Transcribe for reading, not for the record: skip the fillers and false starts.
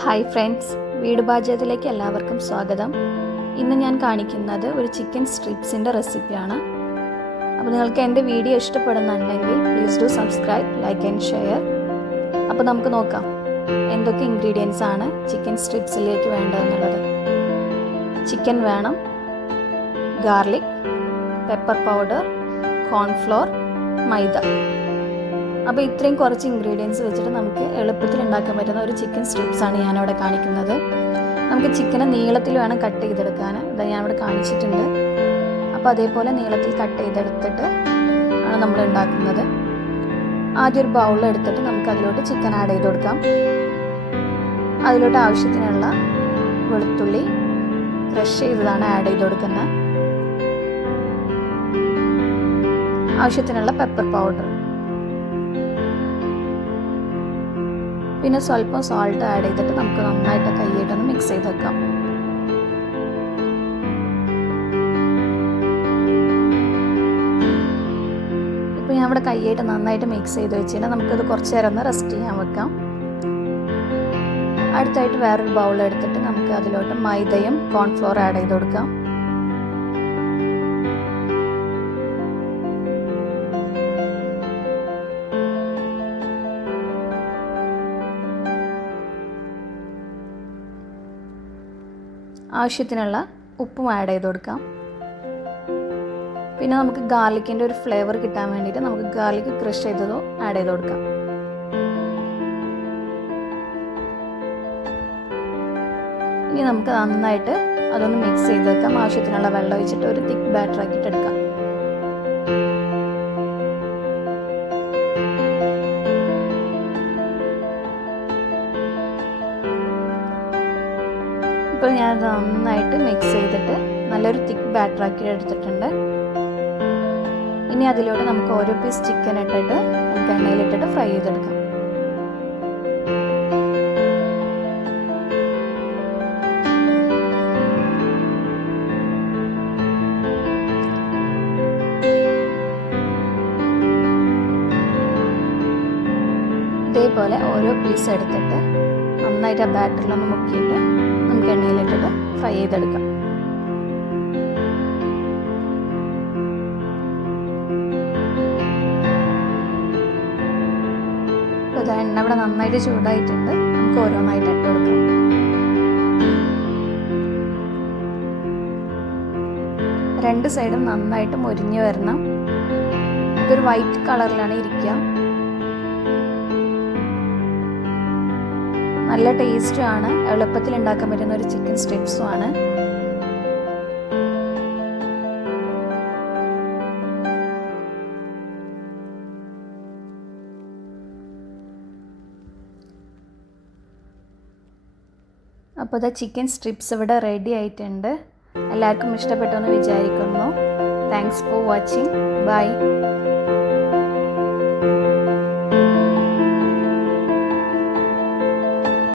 Hi friends, വീട് പാചകത്തിലേക്ക് എല്ലാവർക്കും സ്വാഗതം. ഇന്ന് ഞാൻ കാണിക്കുന്നത് ഒരു ചിക്കൻ സ്ട്രിപ്സിൻ്റെ റെസിപ്പിയാണ്. അപ്പോൾ നിങ്ങൾക്ക് എൻ്റെ വീഡിയോ ഇഷ്ടപ്പെടുന്നുണ്ടെങ്കിൽ please do subscribe, like and share. അപ്പോൾ നമുക്ക് നോക്കാം എന്തൊക്കെ ഇൻഗ്രീഡിയൻസ് ആണ് ചിക്കൻ സ്ട്രിപ്സിലേക്ക് വേണ്ടതെന്നുള്ളത്. ചിക്കൻ വേണം, garlic, pepper powder, cornflour, maida. അപ്പോൾ ഇത്രയും കുറച്ച് ഇൻഗ്രീഡിയൻസ് വെച്ചിട്ട് നമുക്ക് എളുപ്പത്തിൽ ഉണ്ടാക്കാൻ പറ്റുന്ന ഒരു ചിക്കൻ സ്ട്രിപ്സാണ് ഞാനിവിടെ കാണിക്കുന്നത്. നമുക്ക് ചിക്കനെ നീളത്തിൽ വേണം കട്ട് ചെയ്തെടുക്കാൻ. ഇതാ ഞാനിവിടെ കാണിച്ചിട്ടുണ്ട്. അപ്പോൾ അതേപോലെ നീളത്തിൽ കട്ട് ചെയ്തെടുത്തിട്ട് ആണ് നമ്മൾ ഉണ്ടാക്കുന്നത്. ആദ്യം ഒരു ബൗൾ എടുത്തിട്ട് നമുക്ക് അതിലോട്ട് ചിക്കൻ ആഡ് ചെയ്ത് കൊടുക്കാം. അതിലോട്ട് ആവശ്യത്തിനുള്ള വെളുത്തുള്ളി ക്രഷ് ചെയ്തതാണ് ആഡ് ചെയ്ത് കൊടുക്കുന്നത്. ആവശ്യത്തിനുള്ള പെപ്പർ പൗഡർ, പിന്നെ സ്വല്പം സോൾട്ട് ആഡ് ചെയ്തിട്ട് നമുക്ക് നന്നായിട്ട് കൈയ്യിട്ടൊന്ന് മിക്സ് ചെയ്ത് വെക്കാം. ഇപ്പോൾ ഞാൻ ഇവിടെ കൈയ്യായിട്ട് നന്നായിട്ട് മിക്സ് ചെയ്ത് വെച്ചിട്ട് നമുക്കത് കുറച്ച് നേരം ഒന്ന് റെസ്റ്റ് ചെയ്യാൻ വെക്കാം. അടുത്തായിട്ട് വേറൊരു ബൗൾ എടുത്തിട്ട് നമുക്ക് അതിലോട്ട് മൈദയും കോൺഫ്ലോർ ആഡ് ചെയ്ത് കൊടുക്കാം. ആവശ്യത്തിനുള്ള ഉപ്പും ആഡ് ചെയ്ത് കൊടുക്കാം. പിന്നെ നമുക്ക് ഗാർലിക്കിൻ്റെ ഒരു ഫ്ലേവർ കിട്ടാൻ വേണ്ടിയിട്ട് നമുക്ക് ഗാർലിക് ക്രഷ് ചെയ്തതോ ആഡ് ചെയ്ത് കൊടുക്കാം. ഇനി നമുക്ക് നന്നായിട്ട് അതൊന്ന് മിക്സ് ചെയ്ത് വെക്കാം. ആവശ്യത്തിനുള്ള വെള്ളം ഒഴിച്ചിട്ട് ഒരു തിക്ക് ബാറ്റർ ആക്കിയിട്ട് എടുക്കാം. ഇപ്പോൾ ഞാനത് നന്നായിട്ട് മിക്സ് ചെയ്തിട്ട് നല്ലൊരു തിക്ക് ബാറ്റർ ആക്കി എടുത്തിട്ടുണ്ട്. ഇനി അതിലൂടെ നമുക്ക് ഓരോ പീസ് ചിക്കൻ ഇട്ടിട്ട് നമുക്ക് എണ്ണയിലിട്ടിട്ട് ഫ്രൈ ചെയ്തെടുക്കാം. ഇതേപോലെ ഓരോ പീസ് എടുത്തിട്ട് നന്നായിട്ട് ആ ബാറ്ററിലൊന്ന് മുക്കിയിട്ട് നമുക്ക് എണ്ണയിലിട്ടിട്ട് ഫ്രൈ ചെയ്തെടുക്കാം. അപ്പോൾ എണ്ണ ഇവിടെ നന്നായിട്ട് ചൂടായിട്ടുണ്ട്. നമുക്ക് ഓരോന്നായിട്ട് ഇട്ട് കൊടുക്കാം. രണ്ട് സൈഡും നന്നായിട്ട് മൊരിഞ്ഞ് വരണം. ഇതൊരു വൈറ്റ് കളറിലാണ് ഇരിക്കുക. നല്ല ടേസ്റ്റും ആണ്, എളുപ്പത്തിൽ ഉണ്ടാക്കാൻ പറ്റുന്ന ഒരു ചിക്കൻ സ്ട്രിപ്സും ആണ്. അപ്പോൾ ഇതാ ചിക്കൻ സ്ട്രിപ്സ് ഇവിടെ റെഡി ആയിട്ടുണ്ട്. എല്ലാവർക്കും ഇഷ്ടപ്പെട്ടു എന്ന് വിചാരിക്കുന്നു. Thanks for watching. ബൈ.